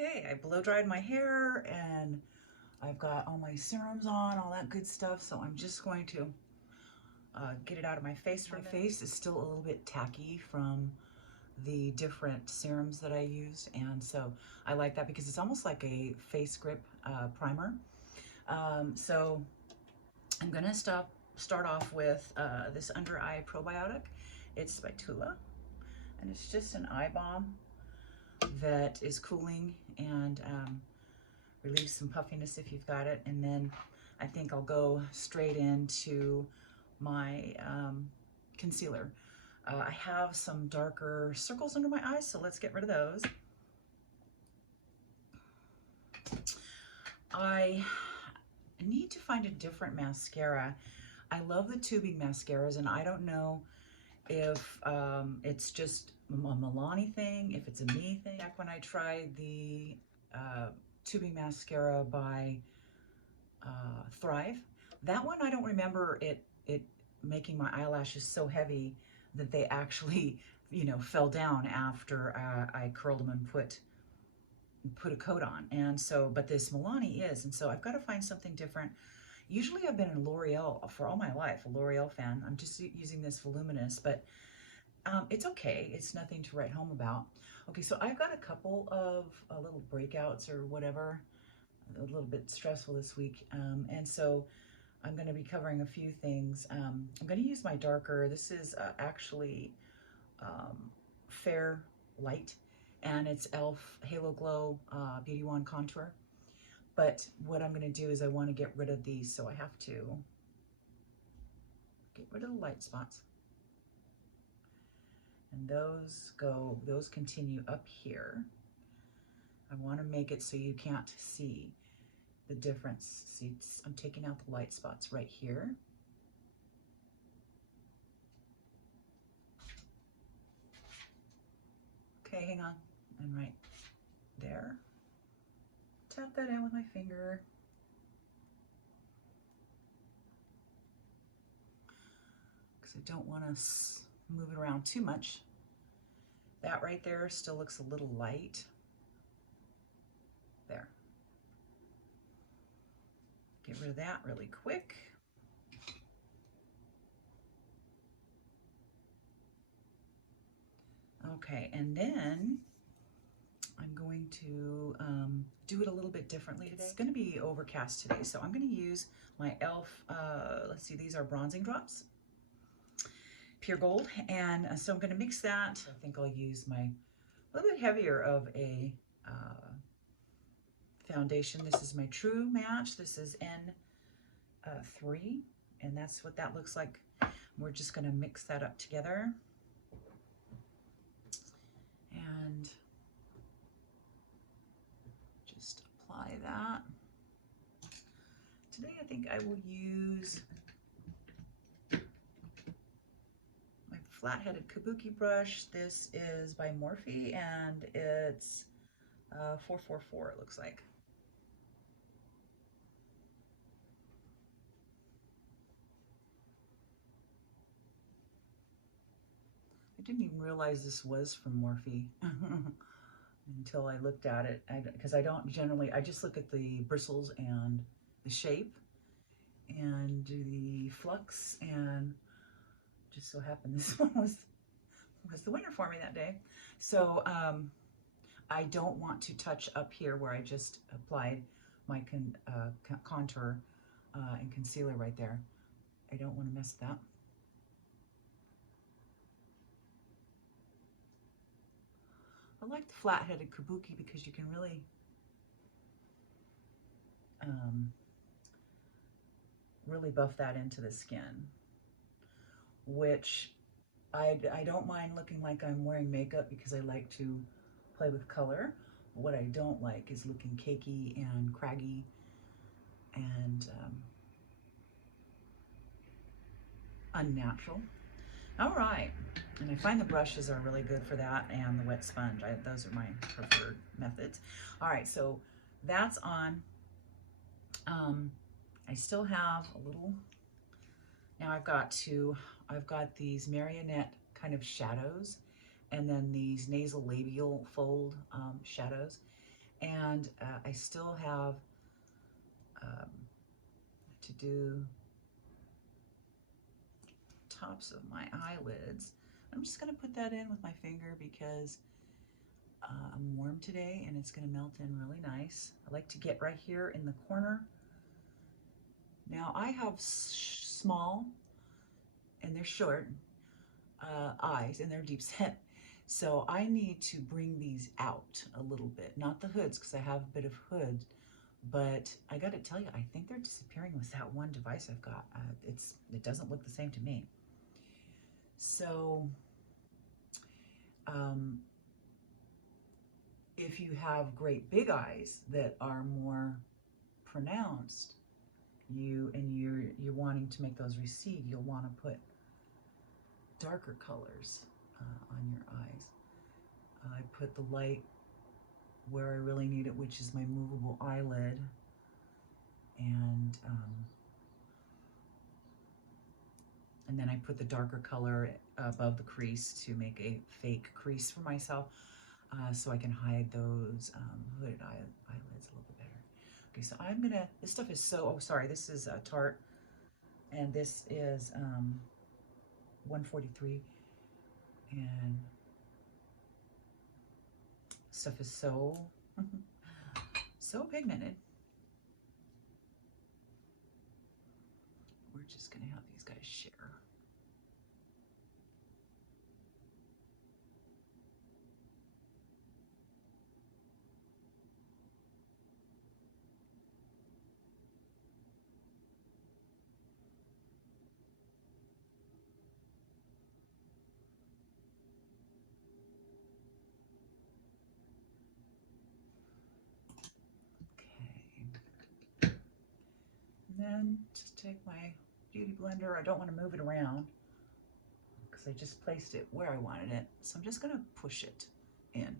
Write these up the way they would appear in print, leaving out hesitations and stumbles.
Okay, I blow dried my hair and I've got all my serums on, all that good stuff. So I'm just going to get it out of my face. My face is still a little bit tacky from the different serums that I used, and so I like that because it's almost like a face grip primer. So I'm gonna start off with this under eye probiotic. It's by Tula, and it's just an eye balm that is cooling and relieves some puffiness if you've got it. And then I think I'll go straight into my concealer. I have some darker circles under my eyes, so let's get rid of those. I need to find a different mascara. I love the tubing mascaras, and I don't know if it's just a Milani thing, if it's a me thing. Back when I tried the tubing mascara by Thrive, that one I don't remember it making my eyelashes so heavy that they actually, you know, fell down after I curled them and put a coat on. And so, but this Milani is, and so I've got to find something different. Usually I've been a L'Oreal for all my life, a L'Oreal fan. I'm just using this voluminous, but it's okay. It's nothing to write home about. Okay, so I've got a couple of little breakouts or whatever, a little bit stressful this week. And so I'm going to be covering a few things. I'm going to use my darker. This is actually Fair Light, and it's e.l.f. Halo Glow Beauty Wand Contour. But what I'm going to do is I want to get rid of these, so I have to get rid of the light spots. And those continue up here. I want to make it so you can't see the difference. See, I'm taking out the light spots right here. Okay, hang on. And right there. Tap that in with my finger. Because I don't want to move it around too much. That right there still looks a little light. There. Get rid of that really quick. Okay, and then I'm going to do it a little bit differently today. It's going to be overcast today, so I'm going to use my e.l.f. Let's see, these are bronzing drops, pure gold, and so I'm going to mix that. I think I'll use my a little bit heavier of a foundation. This is my True Match. This is N3, and that's what that looks like. We're just going to mix that up together. And just apply that. Today I think I will use my flat-headed kabuki brush. This is by Morphe, and it's 444 it looks like. I didn't even realize this was from Morphe until I looked at it, because I don't generally, I just look at the bristles and the shape and do the flux, and just so happened this one was the winner for me that day. So I don't want to touch up here where I just applied my contour and concealer right there. I don't want to mess that. I like the flat-headed kabuki because you can really really buff that into the skin, which I don't mind looking like I'm wearing makeup because I like to play with color. What I don't like is looking cakey and craggy and unnatural. All right, and I find the brushes are really good for that, and the wet sponge. Those are my preferred methods. All right, so that's on. I still have a little. Now I've got these marionette kind of shadows, and then these nasal labial fold shadows. And I still have um, to do tops of my eyelids. I'm just going to put that in with my finger because I'm warm today and it's going to melt in really nice. I like to get right here in the corner. Now I have small and they're short eyes and they're deep set. So I need to bring these out a little bit, not the hoods because I have a bit of hood, but I got to tell you, I think they're disappearing with that one device I've got. It doesn't look the same to me. So um, if you have great big eyes that are more pronounced, you're wanting to make those recede, you'll want to put darker colors on your eyes. I put the light where I really need it, which is my movable eyelid, and then I put the darker color above the crease to make a fake crease for myself, so I can hide those hooded eyelids a little bit better. Okay, so I'm gonna, this stuff is so, oh sorry, this is Tarte, and this is 143, and stuff is so, so pigmented. We're just gonna have these guys share. Okay. And then just take my beauty blender. I don't want to move it around because I just placed it where I wanted it. So I'm just going to push it in.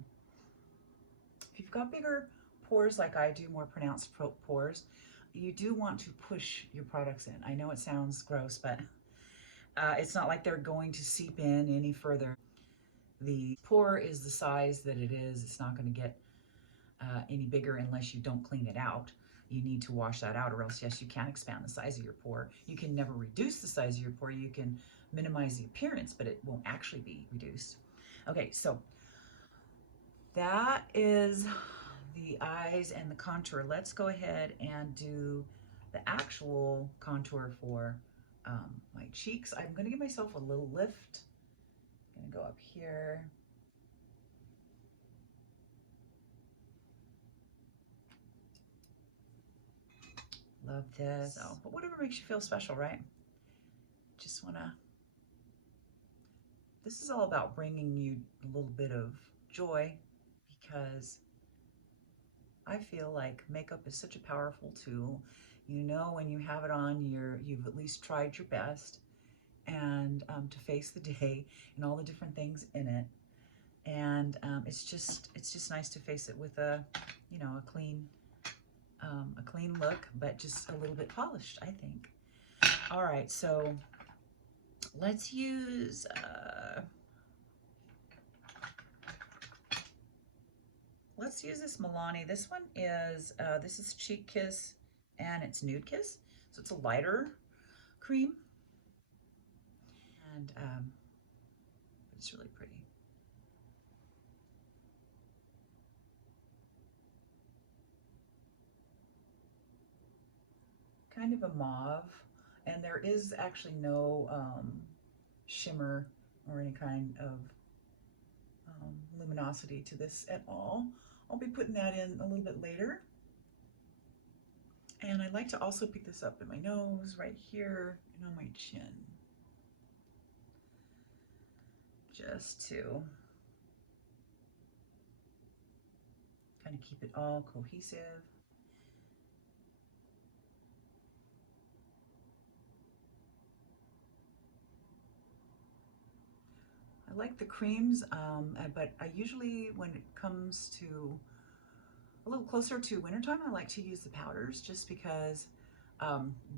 If you've got bigger pores like I do, more pronounced pores, you do want to push your products in. I know it sounds gross, but it's not like they're going to seep in any further. The pore is the size that it is. It's not going to get any bigger unless you don't clean it out. You need to wash that out, or else, yes, you can expand the size of your pore. You can never reduce the size of your pore. You can minimize the appearance, but it won't actually be reduced. Okay, so that is the eyes and the contour. Let's go ahead and do the actual contour for my cheeks. I'm going to give myself a little lift. I'm going to go up here. Love this. So, but whatever makes you feel special, right? Just want to, this is all about bringing you a little bit of joy, because I feel like makeup is such a powerful tool. You know, when you have it on, you've at least tried your best, and to face the day and all the different things in it. And it's just nice to face it with a, you know, a clean look, but just a little bit polished, I think. All right, so let's use this Milani. This one is this is Cheek Kiss, and it's Nude Kiss, so it's a lighter cream, and it's really pretty. Kind of a mauve, and there is actually no shimmer or any kind of luminosity to this at all. I'll be putting that in a little bit later. And I like to also pick this up in my nose, right here, and on my chin, just to kind of keep it all cohesive. I like the creams, but I usually, when it comes to a little closer to wintertime, I like to use the powders, just because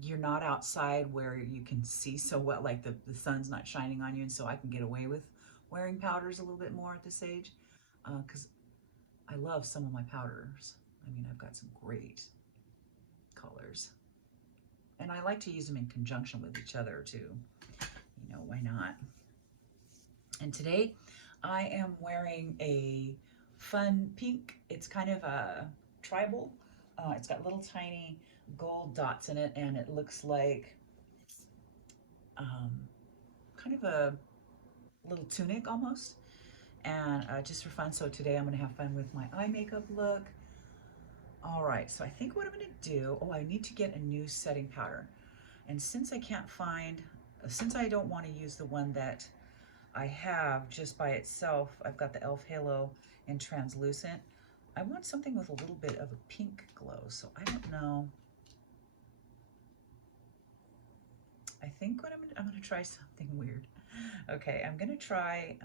you're not outside where you can see so well, like the sun's not shining on you, and so I can get away with wearing powders a little bit more at this age, because I love some of my powders. I mean, I've got some great colors. And I like to use them in conjunction with each other too. You know, why not? And today I am wearing a fun pink. It's kind of a tribal. It's got little tiny gold dots in it, and it looks like um, kind of a little tunic almost. And just for fun. So today I'm going to have fun with my eye makeup look. All right, so I think what I'm going to do, oh, I need to get a new setting powder. And since I can't find, since I don't want to use the one that I have just by itself, I've got the e.l.f. Halo in translucent. I want something with a little bit of a pink glow, so I don't know. I think what I'm gonna try something weird. Okay, I'm gonna try,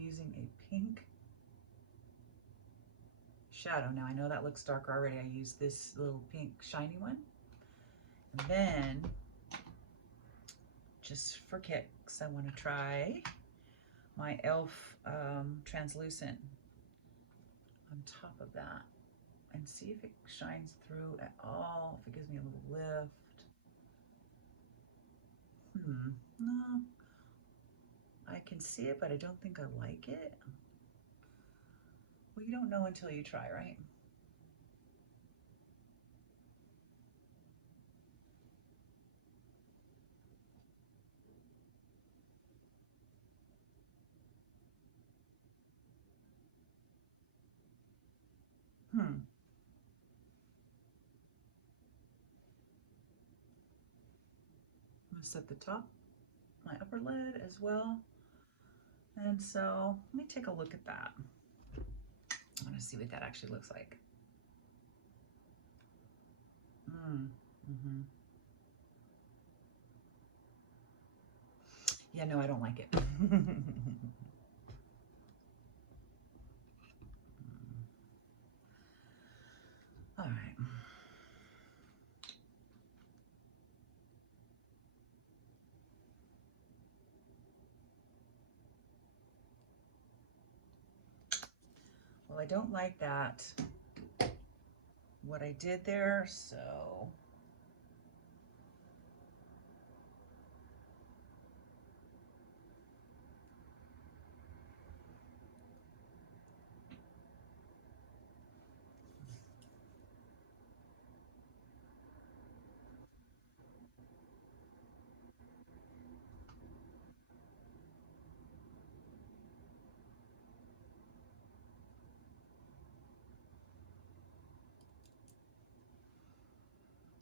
using a pink shadow. Now I know that looks dark already. I use this little pink shiny one. And then, just for kicks, I want to try my e.l.f. Translucent on top of that and see if it shines through at all, if it gives me a little lift. No, I can see it, but I don't think I like it. Well, you don't know until you try, right? I'm gonna set the top, my upper lid as well. And so let me take a look at that. I want to see what that actually looks like. Yeah, no, I don't like it. All right. Well, I don't like that, what I did there, so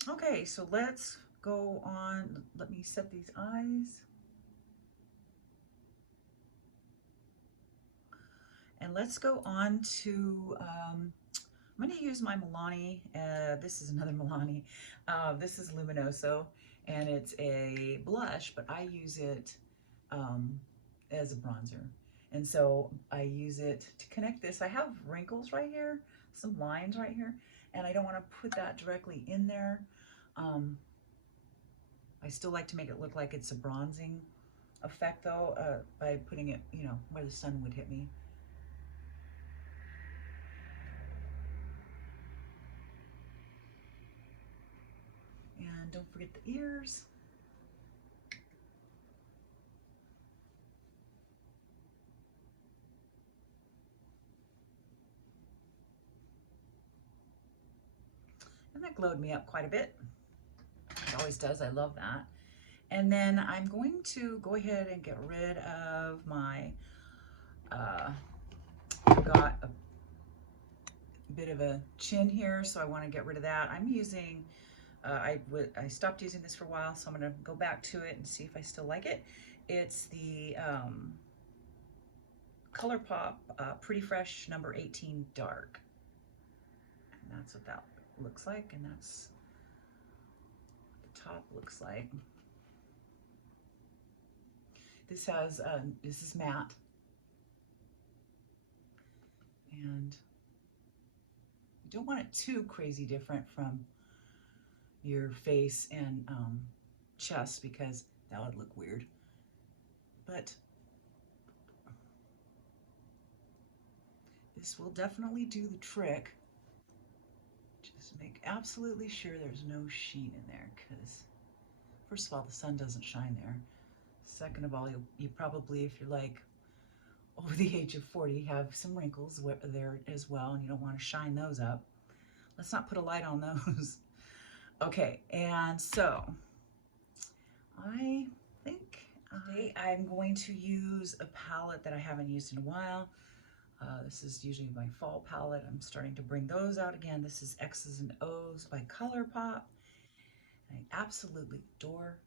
okay, so let's go on. Let me set these eyes. And let's go on to, I'm going to use my Milani. This is another Milani. This is Luminoso, and it's a blush, but I use it as a bronzer. And so I use it to connect this. I have wrinkles right here, some lines right here, and I don't want to put that directly in there. I still like to make it look like it's a bronzing effect though, by putting it, you know, where the sun would hit me. And don't forget the ears. And that glowed me up quite a bit. It always does, I love that. And then I'm going to go ahead and get rid of my, I've got a bit of a chin here, so I want to get rid of that. I'm using, I stopped using this for a while, so I'm going to go back to it and see if I still like it. It's the ColourPop Pretty Fresh number 18 Dark. And that's what that looks like, and that's what the top looks like. This has, this is matte. And You don't want it too crazy different from your face and chest because that would look weird. But this will definitely do the trick. Just make absolutely sure there's no sheen in there because first of all, the sun doesn't shine there. Second of all, you probably, if you're like over the age of 40, have some wrinkles there as well, and you don't want to shine those up. Let's not put a light on those. Okay, and so I think I'm going to use a palette that I haven't used in a while. This is usually my fall palette. I'm starting to bring those out again. This is X's and O's by ColourPop. And I absolutely adore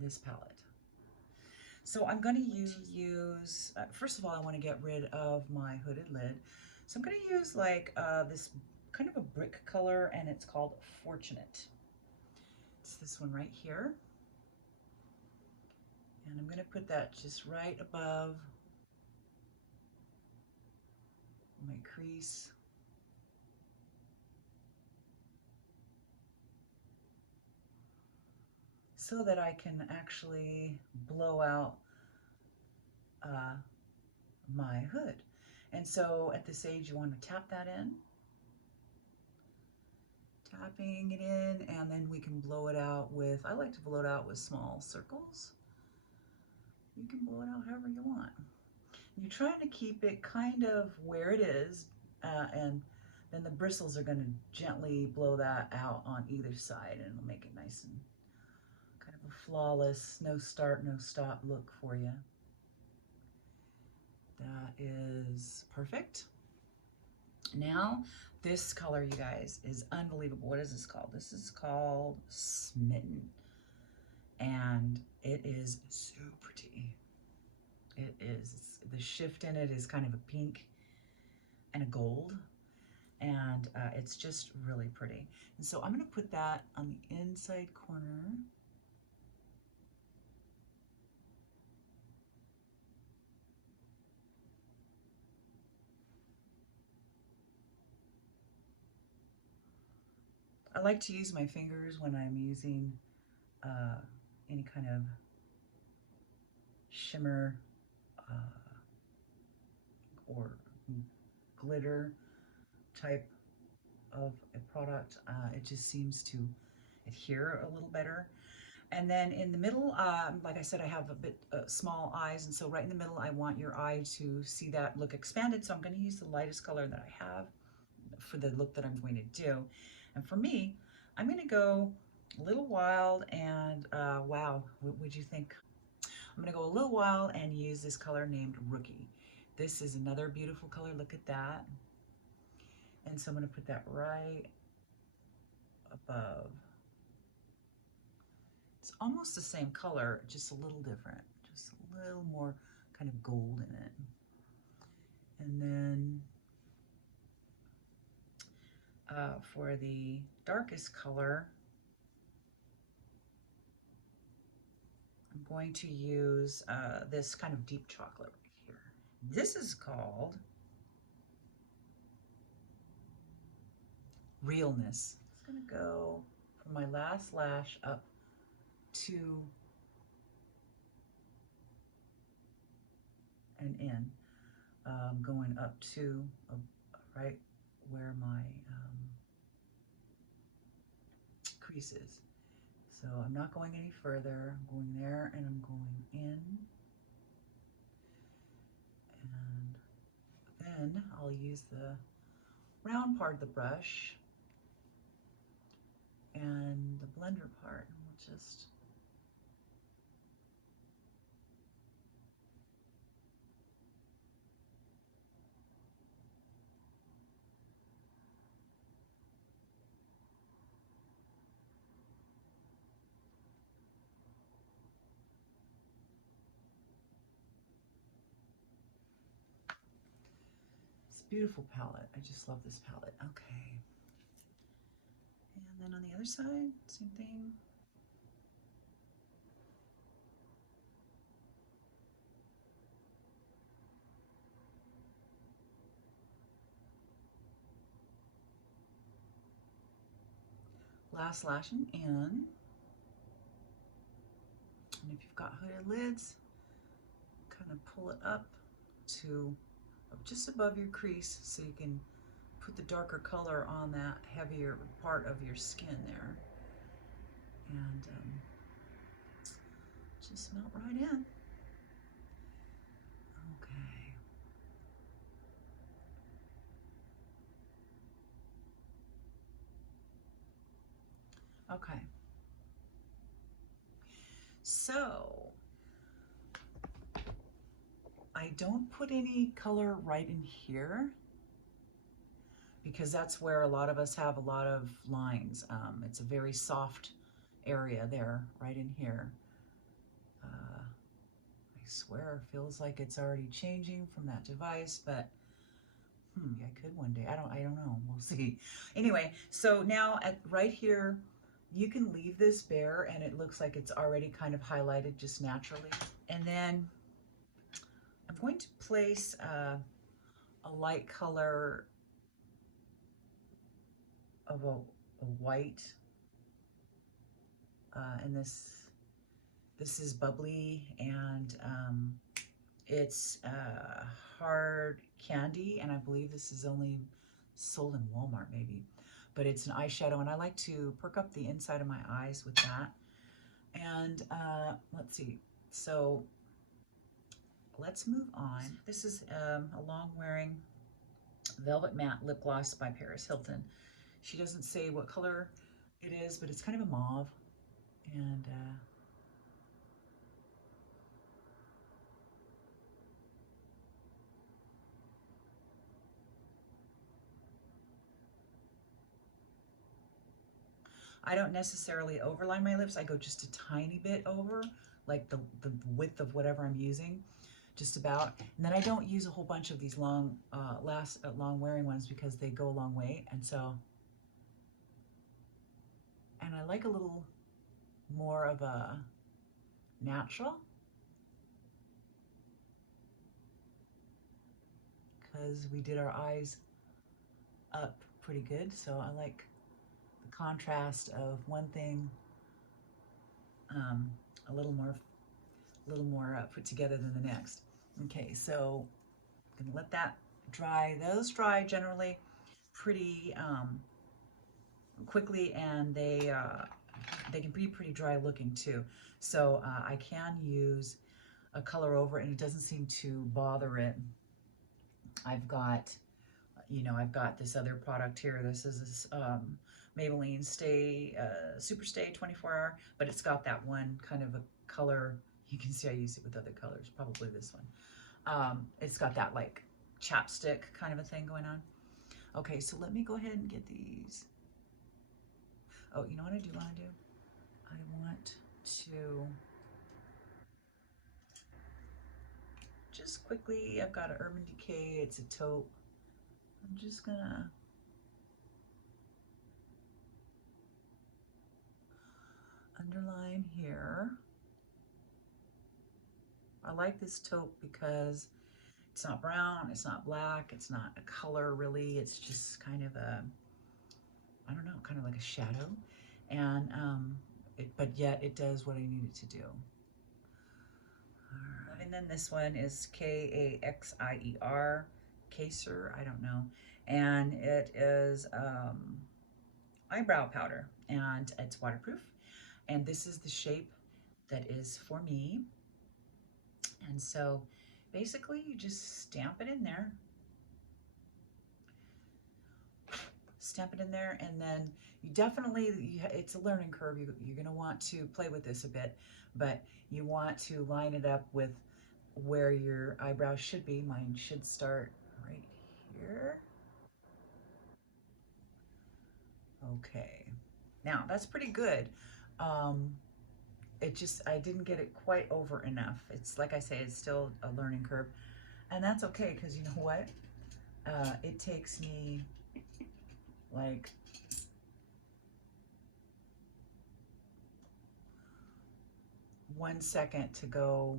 this palette. So I'm going to use, first of all, I want to get rid of my hooded lid. So I'm going to use like this kind of a brick color, and it's called Fortunate. It's this one right here. And I'm going to put that just right above my crease. So that I can actually blow out my hood. And so at this age, you want to tap that in. Tapping it in, and then we can blow it out with, I like to blow it out with small circles. You can blow it out however you want. You're trying to keep it kind of where it is, and then the bristles are going to gently blow that out on either side, and it'll make it nice and kind of a flawless, no start, no stop look for you. That is perfect. Now, this color, you guys, is unbelievable. What is this called? This is called Smitten. And it is so pretty. It is. The shift in it is kind of a pink and a gold. And it's just really pretty. And so I'm going to put that on the inside corner. I like to use my fingers when I'm using any kind of shimmer or glitter type of a product. It just seems to adhere a little better. And then in the middle, like I said, I have a bit small eyes, and so right in the middle, I want your eye to see that look expanded. So I'm going to use the lightest color that I have for the look that I'm going to do. And for me, I'm going to go a little wild, and wow, what would you think? I'm going to go a little wild and use this color named Rookie. This is another beautiful color. Look at that. And so I'm going to put that right above. It's almost the same color, just a little different, just a little more kind of gold in it. And then for the darkest color, I'm going to use this kind of deep chocolate right here. This is called Realness. It's going to go from my last lash up to and in, going up to right where my crease is. So I'm not going any further. I'm going there and I'm going in. And then I'll use the round part of the brush and the blender part, and we'll just beautiful palette. I just love this palette. Okay. And then on the other side, same thing. glass lashing in. And if you've got hooded lids, kind of pull it up to just above your crease so you can put the darker color on that heavier part of your skin there. And just melt right in. Okay. Okay. So I don't put any color right in here because that's where a lot of us have a lot of lines. It's a very soft area there, right in here. I swear, it feels like it's already changing from that device, but I could one day. I don't know. We'll see. Anyway, so now at right here, you can leave this bare and it looks like it's already kind of highlighted just naturally. And then I'm going to place a light color of a white, and this is bubbly, and it's hard candy, and I believe this is only sold in Walmart maybe, but it's an eyeshadow, and I like to perk up the inside of my eyes with that. And let's see, so let's move on. This is a long wearing Velvet Matte lip gloss by Paris Hilton. She doesn't say what color it is, but it's kind of a mauve, and I don't necessarily overline my lips. I go just a tiny bit over, like the width of whatever I'm using, just about. And then I don't use a whole bunch of these long, long wearing ones because they go a long way. And so, and I like a little more of a natural, because we did our eyes up pretty good. So I like the contrast of one thing a little more put together than the next. Okay, so I'm gonna let that dry. Those dry generally pretty quickly, and they can be pretty dry looking too. So I can use a color over it, and it doesn't seem to bother it. I've got, I've got this other product here. This is this Maybelline Super Stay 24 Hour, but it's got that one kind of a color. You can see I use it with other colors, probably this one. It's got that like chapstick kind of a thing going on. Okay, so let me go ahead and get these. Oh, you know what I do want to do? I want to just quickly, I've got an Urban Decay, it's a taupe. I'm just gonna underline here. I like this taupe because it's not brown, it's not black, it's not a color really, it's just kind of a, I don't know, kind of like a shadow. And but yet it does what I need it to do. Right. And then this one is Kaxier, Kaser, I don't know. And it is eyebrow powder, and it's waterproof. And this is the shape that is for me. And so basically you just stamp it in there. Stamp it in there, and then you definitely, it's a learning curve. You're gonna want to play with this a bit, but you want to line it up with where your eyebrows should be. Mine should start right here. Okay, now that's pretty good. I didn't get it quite over enough. It's like I say, it's still a learning curve, and that's okay, because you know what? It takes me like one second to go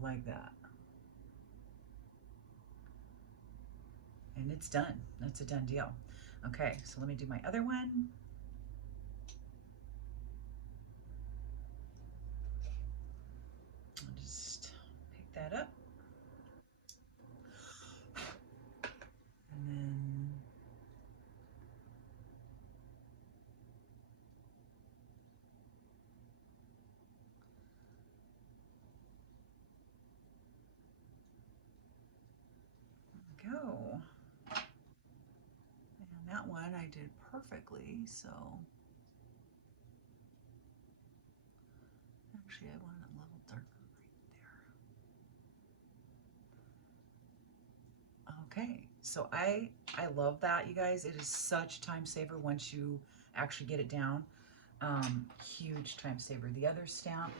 like that. and it's done. That's a done deal. Okay, so let me do my other one. I'll just pick that up. And then go. And that one I did perfectly, so actually I want it a little darker right there. Okay, so I love that, you guys. It is such a time saver once you actually get it down. Huge time saver. The other stamp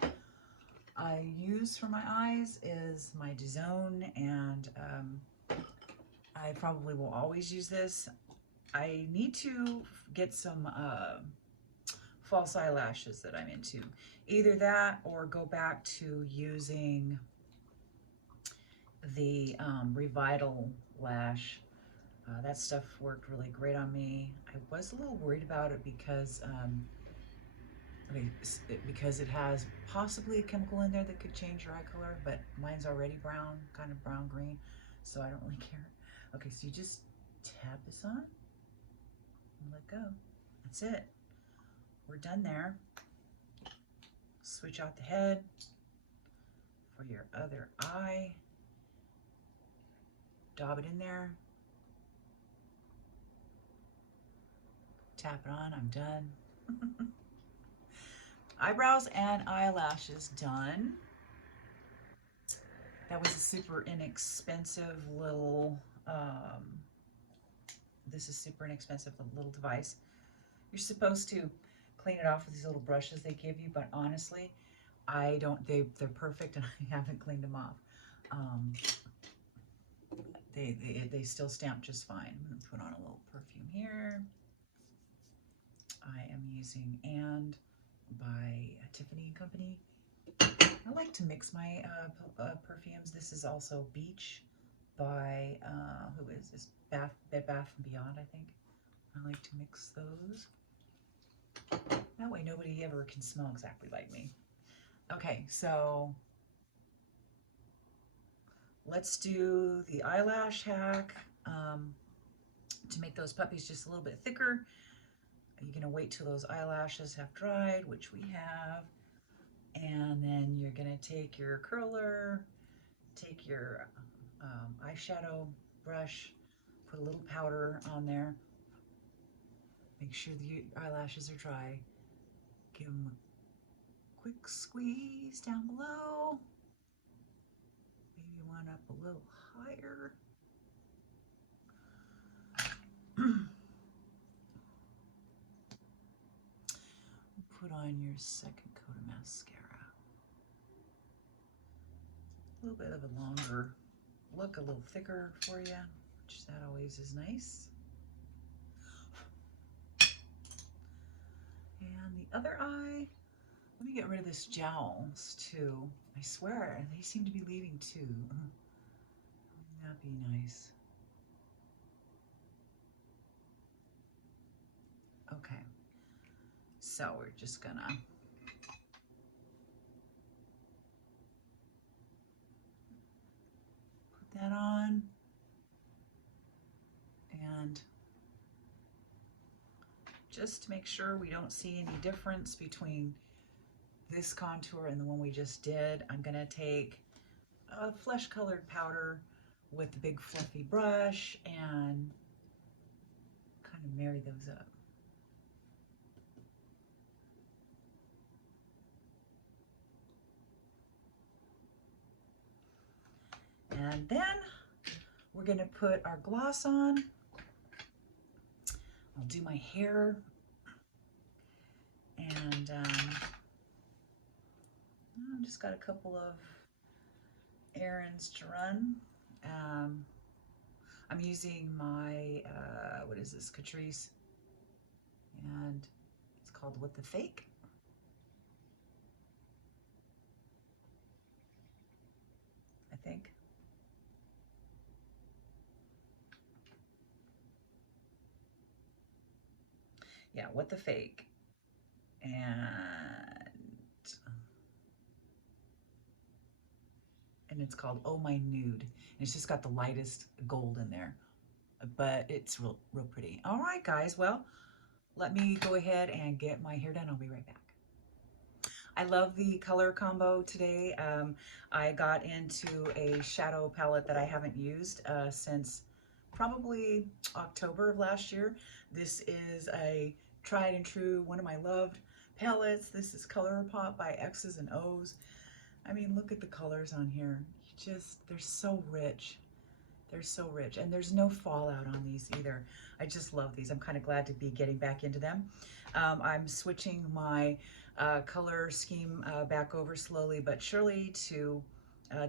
I use for my eyes is my DAZN, and I probably will always use this. I need to get some false eyelashes that I'm into. Either that or go back to using the Revital lash. That stuff worked really great on me. I was a little worried about it because because it has possibly a chemical in there that could change your eye color, but mine's already brown, kind of brown green, so I don't really care. Okay, so you just tap this on and let go. That's it. We're done there. Switch out the head for your other eye. Dab it in there. Tap it on. I'm done. Eyebrows and eyelashes done. That was a super inexpensive little, this is super inexpensive little device. You're supposed to clean it off with these little brushes they give you, but honestly, I don't, they're perfect and I haven't cleaned them off. They still stamp just fine. I'm gonna put on a little perfume here. I am using And by Tiffany & Company. I like to mix my perfumes. This is also Beach by, who is this? Bed Bath & Beyond, I think. I like to mix those. That way nobody ever can smell exactly like me. Okay, so let's do the eyelash hack. To make those puppies just a little bit thicker, you're gonna wait till those eyelashes have dried, which we have. And then you're gonna take your curler, take your eyeshadow brush, put a little powder on there. Make sure the eyelashes are dry. Give them a quick squeeze down below. Maybe one up a little higher. Put on your second coat of mascara. A little bit of a longer look, a little thicker for you, which that always is nice. And the other eye, let me get rid of this jowls too. I swear, they seem to be leaving too. Wouldn't that be nice? Okay, so we're just gonna put that on, and just to make sure we don't see any difference between this contour and the one we just did, I'm gonna take a flesh colored powder with the big fluffy brush and kind of marry those up. And then we're gonna put our gloss on. I'll do my hair, and I've just got a couple of errands to run. I'm using my, what is this, Catrice, and it's called What the Fake. I think. Yeah, What the Fake. And it's called Oh My Nude. And it's just got the lightest gold in there, but it's real pretty. All right, guys. Well, let me go ahead and get my hair done. I'll be right back. I love the color combo today. I got into a shadow palette that I haven't used since probably October of last year. This is a tried and true, one of my loved palettes. This is ColourPop by X's and O's. I mean, look at the colors on here. They're so rich. They're so rich, and there's no fallout on these either. I just love these. I'm kind of glad to be getting back into them. I'm switching my color scheme back over slowly but surely to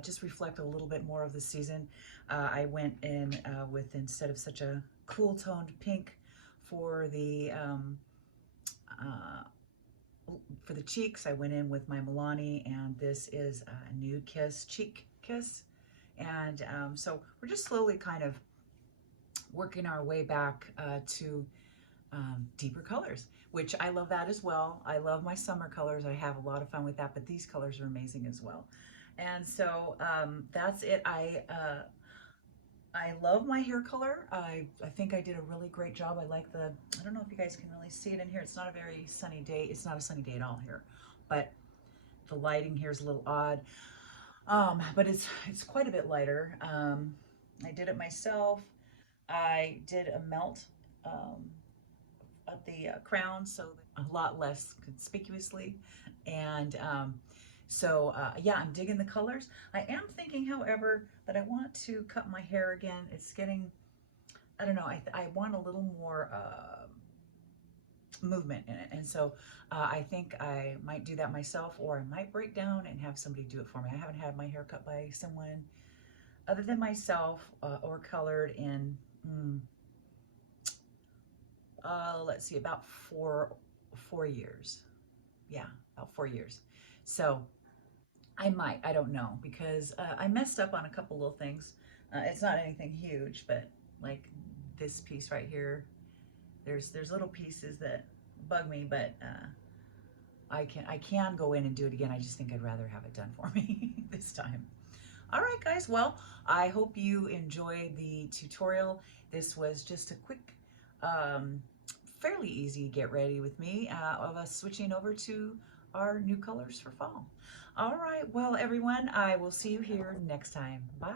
just reflect a little bit more of the season. I went in with, instead of such a cool toned pink for uh, the cheeks, I went in with my Milani, and this is a Nude Kiss Cheek Kiss. And so we're just slowly kind of working our way back to deeper colors, which I love that as well. I love my summer colors. I have a lot of fun with that, but these colors are amazing as well. And so that's it. I love my hair color. I think I did a really great job. I don't know if you guys can really see it in here. It's not a very sunny day. It's not a sunny day at all here, but the lighting here is a little odd. But it's quite a bit lighter. I did it myself. I did a melt at the crown, so a lot less conspicuously. And yeah, I'm digging the colors. I am thinking, however, that I want to cut my hair again. It's getting, I don't know, I want a little more movement in it. And so I think I might do that myself, or I might break down and have somebody do it for me. I haven't had my hair cut by someone other than myself or colored in, let's see, about four years. Yeah, about 4 years. So I don't know, because I messed up on a couple little things. It's not anything huge, but like this piece right here, there's little pieces that bug me, but I can go in and do it again. I just think I'd rather have it done for me this time. All right, guys. Well, I hope you enjoyed the tutorial. This was just a quick, fairly easy get ready with me of us switching over to our new colors for fall. All right. Well, everyone, I will see you here next time. Bye.